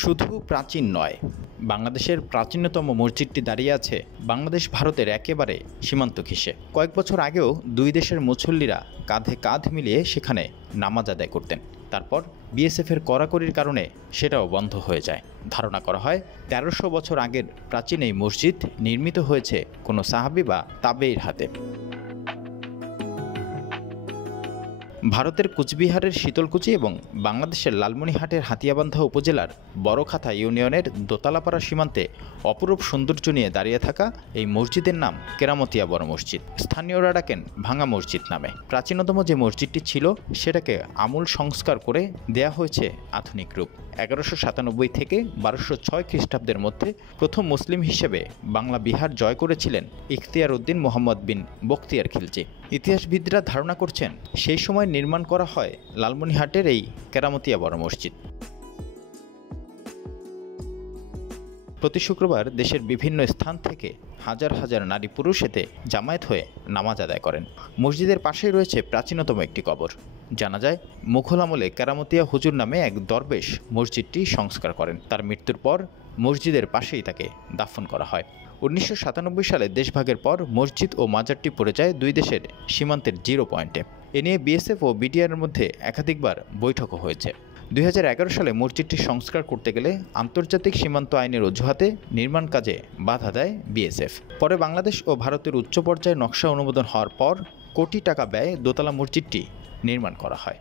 শুধু প্রাচীন নয়, বাংলাদেশের প্রাচীনতম মসজিদটি দাঁড়িয়ে আছে বাংলাদেশ ভারতের একেবারে সীমান্ত ঘেঁষে। কয়েক বছর আগেও দুই দেশের মুসল্লিরা কাঁধে কাঁধ মিলিয়ে সেখানে নামাজ আদায় করতেন। তারপর বিএসএফের কড়াকড়ির কারণে সেটাও বন্ধ হয়ে যায়। ধারণা করা হয় ১৩০০ বছর আগের প্রাচীন এই মসজিদ নির্মিত হয়েছে কোনো সাহাবী বা তাবেঈর হাতে। ভারতের কুচবিহারের শীতলকুচি এবং বাংলাদেশের লালমনিরহাটের হাতিয়াবান্ধা উপজেলার বড়খাতা ইউনিয়নের দোতলাপাড়া সীমান্তে অপরূপ সৌন্দর্য নিয়ে দাঁড়িয়ে থাকা এই মসজিদের নাম কেরামতিয়া বড় মসজিদ। স্থানীয়রা ডাকেন ভাঙা মসজিদ নামে। প্রাচীনতম যে মসজিদটি ছিল সেটাকে আমূল সংস্কার করে দেয়া হয়েছে আধুনিক রূপ। ১১৯৭ থেকে ১২০৬ খ্রিস্টাব্দের মধ্যে প্রথম মুসলিম হিসেবে বাংলা বিহার জয় করেছিলেন ইখতিয়ার উদ্দিন মোহাম্মদ বিন বখতিয়ার খিলজি। ইতিহাসবিদরা ধারণা করছেন সেই সময় নির্মাণ করা হয় লালমনিরহাটের এই কেরামতিয়া বড় মসজিদ। প্রতি শুক্রবার দেশের বিভিন্ন স্থান থেকে হাজার হাজার নারী পুরুষ এতে জামায়াত হয়ে নামাজ আদায় করেন। মসজিদের পাশেই রয়েছে প্রাচীনতম একটি কবর। জানা যায় মুঘল আমলে কেরামতিয়া হুজুর নামে এক দরবেশ মসজিদটি সংস্কার করেন। তার মৃত্যুর পর মসজিদের পাশেই তাকে দাফন করা হয়। ১৯৯৭ সালে দেশভাগের পর মসজিদ ও মাজারটি পড়ে যায় দুই দেশের সীমান্তের জিরো পয়েন্টে। এ নিয়ে বিএসএফ ও বিডিআরের মধ্যে একাধিকবার বৈঠকও হয়েছে। ২০১১ সালে মসজিদটি সংস্কার করতে গেলে আন্তর্জাতিক সীমান্ত আইনের অজুহাতে নির্মাণ কাজে বাধা দেয় বিএসএফ। পরে বাংলাদেশ ও ভারতের উচ্চ পর্যায়ে নকশা অনুমোদন হওয়ার পর কোটি টাকা ব্যয়ে দোতলা মসজিদটি নির্মাণ করা হয়।